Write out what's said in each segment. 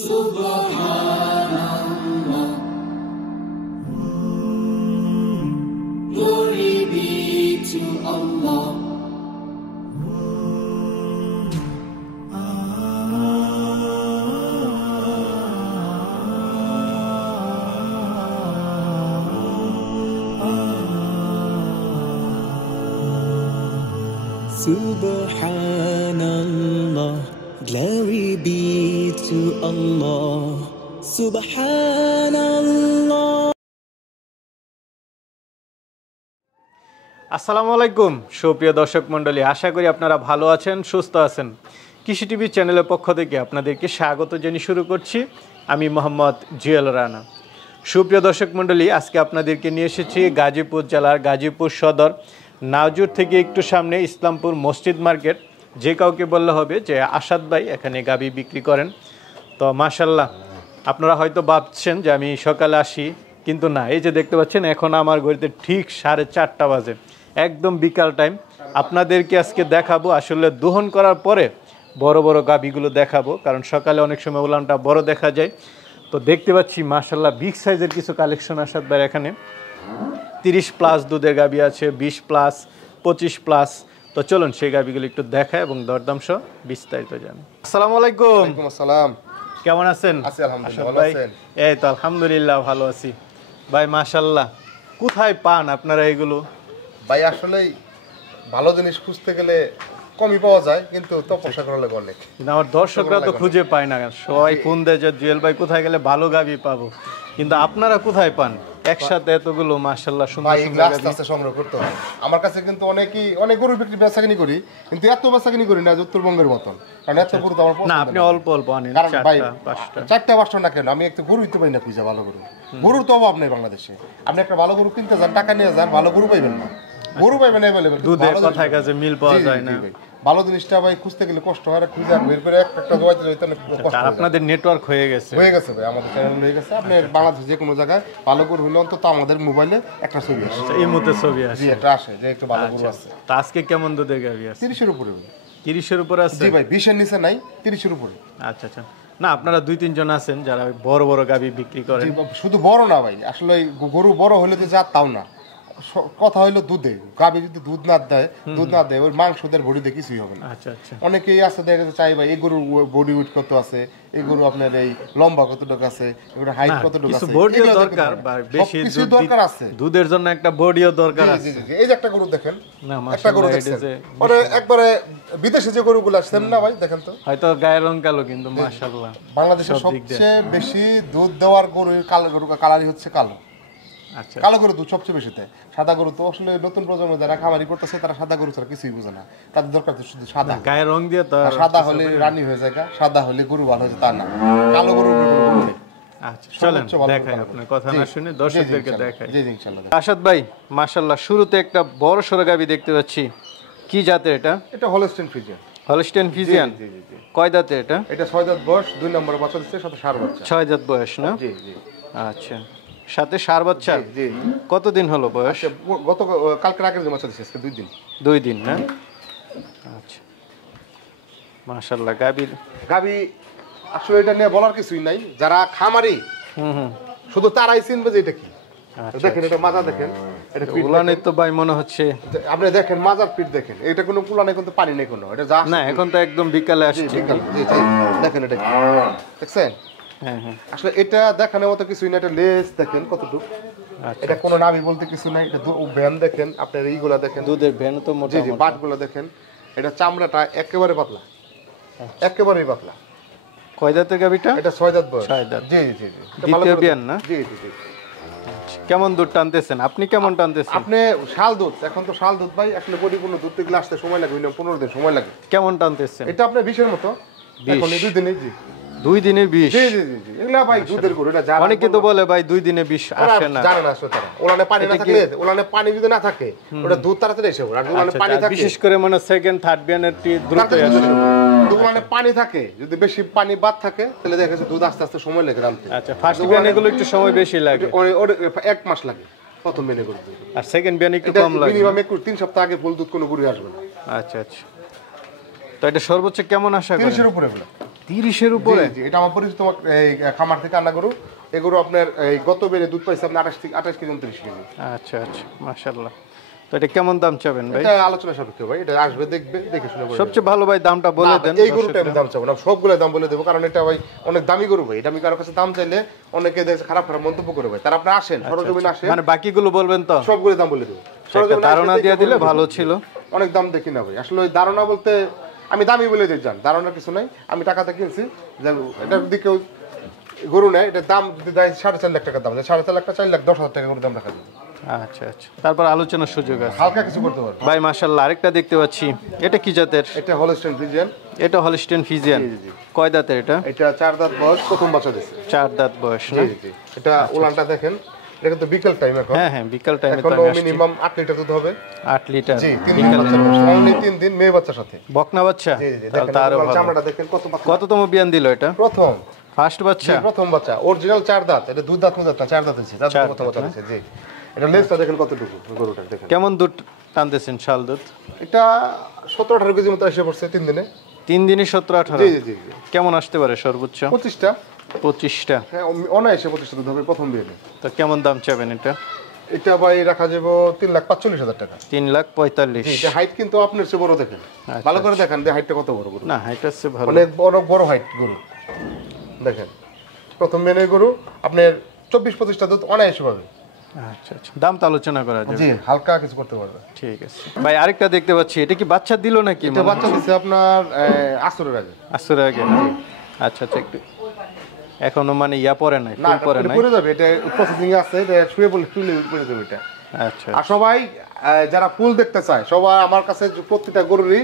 Subhanallah, glory be to Allah. Subhanallah, glory be to Allah. Subhanallah. আসসালামু আলাইকুম সুপ্রিয় দর্শক মণ্ডলী, আশা করি আপনারা ভালো আছেন, সুস্থ আছেন। কৃষি টিভি চ্যানেলের পক্ষ থেকে আপনাদেরকে স্বাগত জানিয়ে শুরু করছি আমি মোহাম্মদ জুয়েল রানা। সুপ্রিয় দর্শক মণ্ডলী, আজকে আপনাদেরকে নিয়ে এসেছি গাজীপুর জেলার গাজীপুর সদর নাওজুর থেকে একটু সামনে ইসলামপুর মসজিদ মার্কেট। যে কাউকে বললে হবে যে আসাদ ভাই এখানে গাভী বিক্রি করেন। তো মাশাল্লাহ, আপনারা হয়তো ভাবছেন যে আমি সকালে আসি, কিন্তু না, এই যে দেখতে পাচ্ছেন এখন আমার ঘড়িতে ঠিক 4:30 বাজে, একদম বিকাল টাইম। আপনাদেরকে আজকে দেখাবো আসলে দোহন করার পরে বড় বড় গাভীগুলো দেখাবো, কারণ সকালে অনেক সময় উলানটা বড় দেখা যায়। তো দেখতে পাচ্ছি মাশাল্লাহ বিগ সাইজের কিছু কালেকশন আসাদ ভাই এখানে 30+ দুধের গাভী আছে, 20+, 25+। তো চলুন সেই গাভীগুলো একটু দেখায় এবং দরদাম সহ বিস্তারিত জানি। আসসালামু আলাইকুম। ওয়ালাইকুম আসসালাম। কেমন আছেন? আছি আলহামদুলিল্লাহ, আসাদ ভালো ভাই? আছেন? এই তো আলহামদুলিল্লাহ ভালো আছি ভাই। মাশাল্লাহ, কোথায় পান আপনারা এগুলো? ভাই আসলেই ভালো জিনিস খুঁজতে গেলে কমই পাওয়া যায়, কিন্তু তপস্যা করলে অনেক। কিন্তু আমার দর্শকরা তো খুঁজে পায় না, সবাই ফোন দেয় যে জুয়েল ভাই কোথায় গেলে ভালো গাভী পাবো, কিন্তু আপনারা কোথায় পান একসাথে এতগুলো? মাশাল্লাহ, সুন্দর ভাই সুন্দর গ্লাস গাভী। আস্তে সংগ্রহ করতে হয়। আমার কাছে কিন্তু অনেক গরু বিক্রি বেচাকিনি করি, কিন্তু এত বেচাকিনি করি না যে উত্তরবঙ্গের মতন, কারণ এত গরু তো আমার না, পছন্দ আপনি না। অল্প অল্প আনেন, কারণ ভাই 4টা 5টা। 4টা 5টা না কেন, আমি একটা গরুই তো পাই না খুঁজে ভালো গরু। গরুর তো অভাব নেই বাংলাদেশে। আপনি একটা ভালো গরু কিনতে যান, টাকা নিয়ে যান, ভালো গরু পাইবেন না। গরু পাইবেন অ্যাভেলেবেল, দুধের কথায় কাছে মিল পাওয়া যায় না। ভালো জিনিসটা ভাই খুঁজতে গেলে কষ্ট হয়, খুঁজে বের করে একটা দোয়াইতে যাইতে অনেক কষ্ট আর হয়। আপনাদের নেটওয়ার্ক হয়ে গেছে ভাই আমাদের চ্যানেল হয়ে গেছে। আপনি বাংলাদেশে যে কোনো জায়গায় ভালো গরু হলে অন্তত আমাদের মোবাইলে একটা ছবি আসে, এই মুহূর্তে ছবি আসে। জি একটা আসে যে একটু ভালো গরু আছে। তো আজকে কেমন দুধের গাভী আছে? 30-এর উপরে। 30-এর উপরে আছে? জি ভাই, 20-এর নিচে নাই, 30-এর উপরে। আচ্ছা আচ্ছা। না, আপনারা 2-3 জন আছেন যারা বড় বড় গাভী বিক্রি করেন। শুধু বড় না ভাই, আসলে গরু বড় হলে যে যা তাও না, কথা হইলো দুধে। গাভী যদি দুধ না দেয় ওই মাংস দেয় বডি দিয়ে কিছুই হবে না। আচ্ছা আচ্ছা। অনেকেই আছে দেখা যাচ্ছে চাই ভাই এই গরুর বডি ওয়েট কত আছে, এই গরু আপনার এই লম্বা কতটুকু আছে, এগুলো হাইট কতটুকু কিছু আছে, বডিও এগুলো দরকার, বা বেশি কিছু দুধ দরকার আছে। দুধের জন্য একটা বডিও দরকার জি, আছে। জি, জি। এই যে একটা গরু দেখেন, না একটা গরু মাশাআল্লাহ, এটা দেখছেন যে ওরে একবারে বিদেশে যে গরুগুলো আসছেন না ভাই, দেখেন তো হয়তো গায়ের রং কালো, কিন্তু মাশাআল্লাহ বাংলাদেশের সবচেয়ে বেশি দুধ দেওয়ার গরু কালারই হচ্ছে কালো। আচ্ছা, কালো গরু দুধ সবচেয়ে বেশি দেয়। সাদা গরু তো আসলে নতুন প্রজন্ম যারা খামারি করতেছে তারা সাদা গরু ছাড়া কিছুই বোঝে না, তাদের দরকার তো শুধু সাদা। গায়ের রং দিয়ে তো আর সাদা হলে রানী হয়ে যায়, সাদা হলে গরু ভালো হয়ে যায় তা না, কালো গরু নেই। আচ্ছা, চলেন দেখাই, আপনার কথা না শুনে দর্শকদেরকে দেখাই। জি জি ইনশাআল্লাহ। আসাদ ভাই মাশাআল্লাহ, শুরুতে একটা বড় সরো গাভী দেখতে পাচ্ছি। কি জাতের এটা? এটা হলস্টেইন ফ্রিজিয়ান। Holstein Friesian. জি জি জি। কয় দাঁতের এটা? এটা 6 দাঁত বয়স, 2 নম্বরে বাচ্চা দিচ্ছে, সাথে ষাঁড় বাচ্চা। 6 দাঁত বয়স না? জি জি। আচ্ছা, সাথে ষাঁড় বাচ্চা। জি। কতদিন হলো বয়স? গত কালকের আগের যে বাচ্চা দিচ্ছে, আজকে 2 দিন। 2 দিন না? আচ্ছা, মাশাআল্লাহ। গাভী আসলে এটা নিয়ে বলার কিছুই নাই, যারা খামারি শুধু তারাই চিনবে যে এটা কি। দেখেন এটা মাজা, দেখেন এটা পিঠ, উলানে তো ভাই মনে হচ্ছে। আপনি দেখেন মাজার পিঠ দেখেন, এটা কোনো কুলানে কিন্তু পানি নেই কোনো, এটা যা না, এখন তো একদম বিকালে আসছে। জি জি। দেখেন এটা কি দেখছেন? হ্যাঁ হ্যাঁ। আসলে এটা দেখানোর মতো কিছুই না। এটা লেজ দেখেন কতটুকু, আচ্ছা, এটা কোনো নাভি বলতে কিছু নাই। এটা ভ্যান দেখেন, আপনার এইগুলা দেখেন, দুধের ভ্যান তো জি মোটা জি, বাটগুলো দেখেন, এটা চামড়াটা একেবারে পাতলা, একেবারেই পাতলা। কয় দাঁতের গাভীটা? এটা 6 দাঁত বয়স। 6 দাঁত। জি জি জি। দ্বিতীয় বিয়ান না? জি জি জি। কেমন দুধ টানতেছেন আপনি? কেমন টানতেছেন আপনি? শাল দুধ, এখন তো শাল দুধ ভাই, আসলে পরিপূর্ণ দুধ থেকে আসতে সময় লাগে, 15 দিন সময় লাগে। কেমন টানতেছেন? এটা আপনার 20-এর মতো। 20? এখন 2 দিনে। জি 2 দিনের 20? জি জি জি। এগুলা ভাই দুধের গরু, এটা যারা অনেকে তো বলে ভাই 2 দিনে 20 আসে না। জানে না আসলে তারা। ওলানে পানি না থাকলে, ওলানে পানি যদি না থাকে ওটা দুধ তাড়াতাড়ি এসে পড়ে। আর ওলানে পানি থাকে, বিশেষ করে মানে সেকেন্ড থার্ড বিয়ানের দ্রুত আসে। ওলানে পানি থাকে, যদি বেশি পানি বাদ থাকে তাহলে দেখা যাচ্ছে দুধ আস্তে আস্তে সময় লাগে নামতে। আচ্ছা, ফার্স্ট বিয়ান এগুলো একটু সময় বেশি লাগে, 1 মাস লাগে প্রথম বিয়ানে গরু। আর সেকেন্ড বিয়ান একটু কম লাগে, মিনিমাম 3 সপ্তাহ আগে ফুল দুধ কোনো গরু আসবে না। আচ্ছা আচ্ছা। তো এটা সর্বোচ্চ কেমন আশা করেন? 30-এর উপরে হলো। 30-এর উপরে? জি, এটা আমার পরিচিত এই খামার থেকে আনা গরু। এই গরু আপনার এই গত বেড়ে দুধ পাইছে আপনার 28 কেজি 29 কেজি। আচ্ছা আচ্ছা, মাশাআল্লাহ। তো এটা কেমন দাম চাবেন ভাই? এটা আলোচনা সাপেক্ষে ভাই, এটা আসবে দেখবে, দেখে শুনে বলবে। সবচেয়ে ভালো ভাই দামটা বলে দেন। এই গরুটা আমি দাম চাবো না, সবগুলো দাম বলে দেবো, কারণ এটা ভাই অনেক দামি গরু ভাই। এটা আমি কারোর কাছে দাম চাইলে অনেকে দেখে খারাপ খারাপ মন্তব্য করে ভাই। তার আপনি আসেন, সরজমিনে আসেন, মানে বাকিগুলো বলবেন তো? সবগুলো দাম বলে দেবো। একটা ধারণা দিয়ে দিলে ভালো ছিল। অনেক দাম দেখি না ভাই, আসলে ওই ধারণা বলতে আমি দামি বলে দিই, যান ধারণা কিছু নাই। আমি টাকাতে কিনছি, এটার দিকে গরু নেয়, এটার দাম যদি দেয় 4.5 লাখ টাকা দাম, 4.5 লাখ 4,10,000 টাকা করে দাম রাখা যাবে। আচ্ছা আচ্ছা, তারপর আলোচনার সুযোগ আছে, হালকা কিছু করতে পারবে ভাই। মাশাআল্লাহ, আরেকটা দেখতে পাচ্ছি, এটা কি জাতের? এটা হলস্টাইন ফ্রিজিয়ান। এটা হলস্টাইন ফ্রিজিয়ান। কয় দাঁতের এটা? এটা 4 দাঁত বয়স, প্রথম বাচ্চা দিছে। 4 দাঁত বয়স না? জি জি। এটা উলানটা দেখেন, এটা কিন্তু বিকেল টাইম এখন। হ্যাঁ হ্যাঁ, বিকাল টাইমে তো এখন আমি আসছি। মিনিমাম 8 লিটার দুধ হবে। 8 লিটার? জি, 3 দিন বাচ্চা বয়স, অনলি 3 দিন মেয়ে বাচ্চার সাথে। বকনা বাচ্চা? জি জি, তাহলে তো আরো ভালো। চামড়াটা দেখেন কত পাতলা। কততম বিয়ান দিল এটা? প্রথম, ফার্স্ট বাচ্চা? প্রথম বাচ্চা, অরিজিনাল 4 দাঁত। এটা দুধ দাঁত না, 4 দাঁত হইছে, তার প্রথম বাচ্চা দিছে। জি, এটা লেজটা দেখেন কতটুকু, গরুটা দেখেন কেমন দুধ টানতেছেন, শাল দুধ? এটা 17-18 কেজি মতো এসে পড়ছে 3 দিনে। 3 দিনে 17-18? জি জি জি। কেমন আসতে পারে সর্বোচ্চ? 25টা। 25টা? হ্যাঁ, অনায়াসে 25টা দুধ হবে প্রথম বিয়ে। তো কেমন দাম চাবেন এটা? এটা ভাই রাখা যাবো 3,45,000 টাকা। 3,45,000? এটা হাইট কিন্তু আপনার চেয়ে বড়, দেখেন ভালো করে দেখেন যে হাইটটা কত বড় গরু। না, হাইট আছে ভালো, অনেক বড় বড় হাইট গরু দেখেন। প্রথম মেনের গরু আপনার 24-25টা দুধ অনায়াসে পাবে। আচ্ছা আচ্ছা, দাম তো আলোচনা করা যাবে। জি, হালকা কিছু করতে পারবে। ঠিক আছে ভাই। আরেকটা দেখতে পাচ্ছি, এটা কি বাচ্চা দিল নাকি? এটা বাচ্চা দিচ্ছে আপনার আসরের আগে। আসরের আগে না? আচ্ছা আচ্ছা, একটু এখনো মানে ইয়া পরে নাই, ফুল পরে নাই? পড়ে যাবে, এটা প্রসেসিং এ আছে, এটা শুয়ে বলে তুলে পড়ে যাবে এটা। আচ্ছা। আর সবাই যারা ফুল দেখতে চায়, সবাই আমার কাছে প্রত্যেকটা গরুরই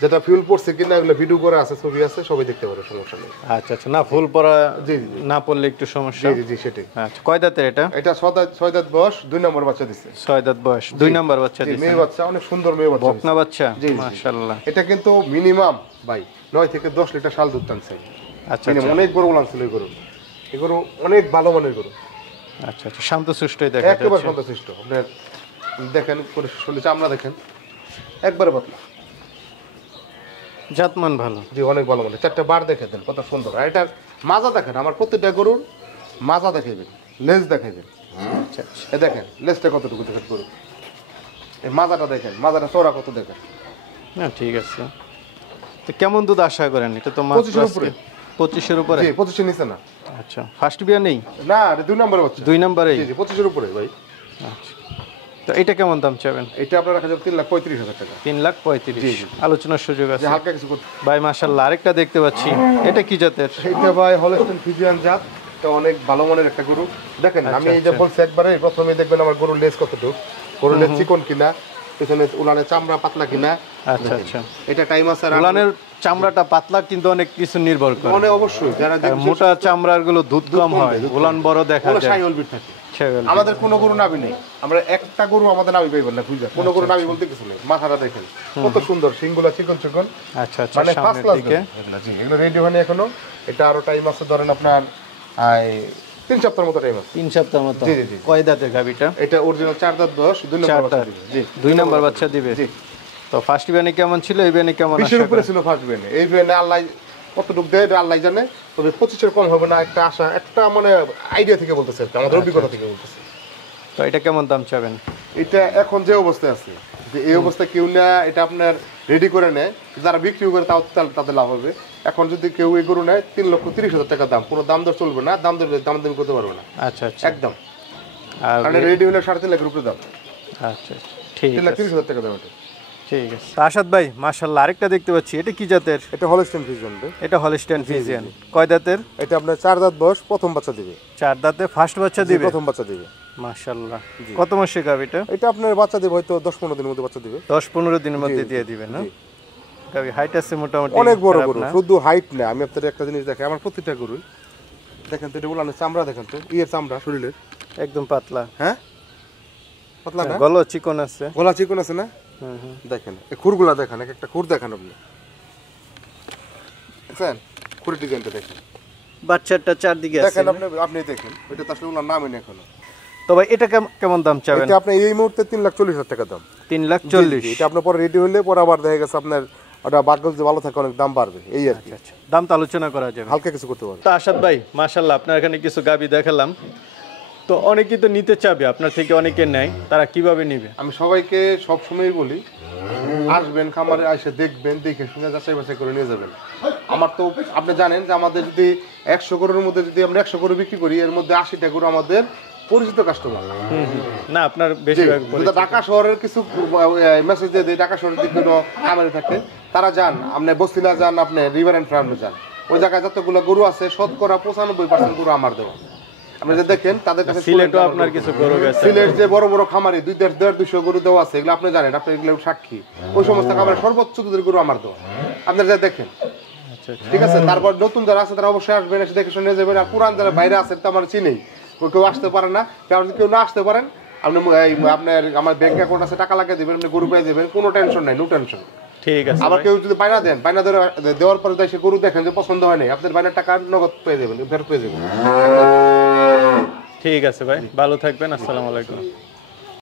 যেটা ফুল পড়ছে কিনা এগুলো ভিডিও করে আছে, ছবি আছে, সবাই দেখতে পারে, সমস্যা নেই। আচ্ছা আচ্ছা, না ফুল পরা জি না পড়লে একটু সমস্যা। জি জি জি, সেটাই। আচ্ছা, কয় দাঁতের এটা? এটা 6 দাঁত বয়স, 2 নম্বর বাচ্চা দিচ্ছে। 6 দাঁত বয়স, 2 নাম্বার বাচ্চা দিছে? মেয়ে বাচ্চা, অনেক সুন্দর মেয়ে বাচ্চা। বকনা বাচ্চা? জি, মাশাআল্লাহ। এটা কিন্তু মিনিমাম ভাই 9 থেকে 10 লিটার শাল দুধ টানছে। আচ্ছা আচ্ছা, অনেক বড় লাগছিল এই গরু। এই গরু অনেক ভালো মানের গরু। আচ্ছা আচ্ছা, শান্তশিষ্টই দেখা যাচ্ছে, একেবারে শান্তশিষ্ট। আপনার দেখেন করে শুনে চামড়া দেখেন, একবারে পাতলা, জাতমান ভালো। জি অনেক ভালো মানের। 4টা বার দেখে দেন কত সুন্দর। আর এটার মাজা দেখেন, আমার প্রত্যেকটা গরুর মাজা দেখাইবেন, লেজ দেখাইবেন। আচ্ছা আচ্ছা, এ দেখেন লেজটা কতটুকু দেখেন গরু, এই মাজাটা দেখেন, মাজাটা চওড়া কত দেখেন। না ঠিক আছে। তো কেমন দুধ আশা করেন? এটা তো 25-এর উপরে। 25-এর উপরে? জি, 25-এর নিচে না। আচ্ছা, ফার্স্ট বিয়া নেই? না, এটা 2 নম্বর বাচ্চা। 2 নাম্বারেই? জি জি, 25-এর উপরে ভাই। আচ্ছা, তো এটা কেমন দাম চাবেন? এটা আপনার রাখা যাবে 3,35,000 টাকা। 3,35,000? আলোচনার সুযোগ আছে যে হালকা কিছু করতে। ভাই। মাশাআল্লাহ, আরেকটা দেখতে পাচ্ছি, এটা কি জাতের? এটা ভাই হলস্টাইন ফ্রিজিয়ান জাত। এটা অনেক ভালো মানের একটা গরু। দেখেন আমি এই যে বলছি একবারে, প্রথমে দেখবেন আমার গরুর লেজ কতটুকু, গরুর লেজ চিকন কিনা, পেছনে উলানের চামড়া পাতলা কিনা। আচ্ছা আচ্ছা, এটা টাইম আছে। উলানের চামড়াটা পাতলা কিন্তু অনেক কিছু নির্ভর করে। মানে অবশ্যই যারা মোটা চামড়ার গুলো দুধ কম হয়, উলান বড় দেখা যায়। শাইওয়াল বিট থাকে। আমাদের কোনো গরু নাবি নেই, আমরা একটা গরু আমাদের নাবি পাইবেন না খুঁজে। কোনো গরু নাবি বলতে কিছু নেই। মাথাটা দেখেন কত সুন্দর, শিংগুলা চিকন চিকন। আচ্ছা আচ্ছা, মানে ফার্স্ট ক্লাস দিকে জি, এগুলো রেডি হয়নি এখনো। এটা আরো টাইম আছে, ধরেন আপনার 3 সপ্তাহের মতো টাইম আছে। 3 সপ্তাহ মতো? জি জি জি। কয় দাঁতের গাবিটা? এটা অরিজিনাল 4 দাঁত বয়স, 2 নম্বর বাচ্চা দিবে। জি, 2 নাম্বার বাচ্চা দিবে। জি। তো ফার্স্ট বিয়ানে কেমন ছিল, এই বিয়ানে কেমন? 20-এর উপরে ছিল ফার্স্ট বিয়ানে। এই বিয়ানে আল্লাহ কতটুকু দেয় এটা আল্লাহ জানে, তবে 25-এর কম হবে না একটা আশা, একটা মানে আইডিয়া থেকে বলতেছে, আমাদের অভিজ্ঞতা থেকে বলতেছে। তো এটা কেমন দাম চাবেন? এটা এখন যে অবস্থায় আছে, যে এই অবস্থায় কেউ না এটা আপনার রেডি করে নেয়, যারা বিক্রি করে তাও তাদের লাভ হবে। এখন যদি কেউ এই গরু নেয় 3,30,000 টাকা দাম, কোনো দাম দর চলবে না, দাম দামি করতে পারবে না। আচ্ছা আচ্ছা, একদম। আর কারণ রেডি হলে 3.5 লাখ রুপি দাম। আচ্ছা ঠিক আছে, 3,30,000 টাকা দাম এটা। ঠিক আছে। আসাদ ভাই মাশাআল্লাহ, আরেকটা দেখতে পাচ্ছি, এটা কি জাতের? এটা হলস্টাইন ফ্রিজিয়ান। এটা হলস্টাইন ফ্রিজিয়ান। কয় দাঁতের? এটা আপনার 4 দাঁত বয়স, প্রথম বাচ্চা দিবে। 4 দাঁতে ফার্স্ট বাচ্চা দিবে? প্রথম বাচ্চা দিবে। মাশাআল্লাহ। কত মাসের গাবি এটা? এটা আপনার বাচ্চা দিবে হয়তো 10-15 দিনের মধ্যে বাচ্চা দিবে। 10-15 দিনের মধ্যে দিয়ে দিবে না? গাবি হাইট আছে মোটামুটি অনেক বড় গরু, শুধু হাইট না। আমি আপনাদের একটা জিনিস দেখাই, আমার প্রত্যেকটা গরুই দেখেন তো, এটা উলানের চামড়া দেখেন তো, ইয়ের চামড়া শরীরের একদম পাতলা। হ্যাঁ, পাতলা না, গলা চিকন আছে, গলা চিকন আছে না? দেখেন এই খুরগুলা দেখেন, একটা খুর দেখেন আপনি, দেখেন খুরের ডিজাইনটা দেখেন, বাচ্চাটা চারদিকে আছে দেখেন আপনি দেখেন, এটা তো আসলে ওনার নামই নেই এখনো। তো ভাই এটা কেমন দাম চাবেন? এটা আপনি এই মুহূর্তে 3,40,000 টাকা দাম। 3,40,000? এটা আপনার পরে রেডি হলে পরে আবার দেখা গেছে আপনার ওটা ভাগ্য যদি ভালো থাকে অনেক দাম বাড়বে এই আর কি। আচ্ছা, দাম তো আলোচনা করা যাবে। হালকা কিছু করতে পারবে। তো আসাদ ভাই মাশাআল্লাহ আপনার এখানে কিছু গাবি দেখালাম, তো অনেকেই তো নিতে চাবে, আপনার থেকে অনেকে নেয়, তারা কিভাবে নিবে? আমি সবাইকে সব সময়ই বলি, আসবেন খামারে এসে দেখবেন, দেখে শুনে যাচাই বাছাই করে নিয়ে যাবেন। আমার তো আপনি জানেন যে আমাদের যদি 100 গরুর মধ্যে যদি আমরা 100 গরু বিক্রি করি, এর মধ্যে 80টা গরু আমাদের পরিচিত কাস্টমার। না আপনার বেশিরভাগ ঢাকা শহরের কিছু মেসেজ দিয়ে দেয়, ঢাকা শহরের দিকে কোনো খামারে থাকে, তারা যান, আপনি বস্তিলা যান, আপনি রিভার অ্যান্ড ফার্মে যান, ওই জায়গায় যতগুলো গরু আছে শতকরা 95% গরু আমার দেওয়া। আপনি যে দেখেন তাদের কাছে সিলেটও আপনার কিছু গরু গেছে, সিলেট যে বড় বড় খামারি 200 গরু দেওয়া আছে, এগুলো আপনি জানেন, আপনি এগুলো সাক্ষী, ওই সমস্ত খামারে সর্বোচ্চ দুধের গরু আমার দেওয়া, আপনারা যা দেখেন। ঠিক আছে, তারপর নতুন যারা আছে তারা অবশ্যই আসবেন, এসে দেখে শুনে যাবেন। আর পুরান যারা বাইরে আছে তো আমার চিনেই, কেউ আসতে পারে না, কেউ না আসতে পারেন, আপনি আপনার আমার ব্যাংক অ্যাকাউন্ট আছে, টাকা লাগিয়ে দেবেন, আপনি গরু পেয়ে যাবেন, কোনো টেনশন নাই, নো টেনশন। ঠিক আছে। আবার কেউ যদি বাইনা দেন, বাইনা দেওয়ার পরে সে গরু দেখেন যে পছন্দ হয় নাই, আপনার বাইনার টাকা নগদ পেয়ে যাবেন, ফেরত পেয়ে যাবেন। ঠিক আছে ভাই, ভালো থাকবেন, আসসালামু আলাইকুম।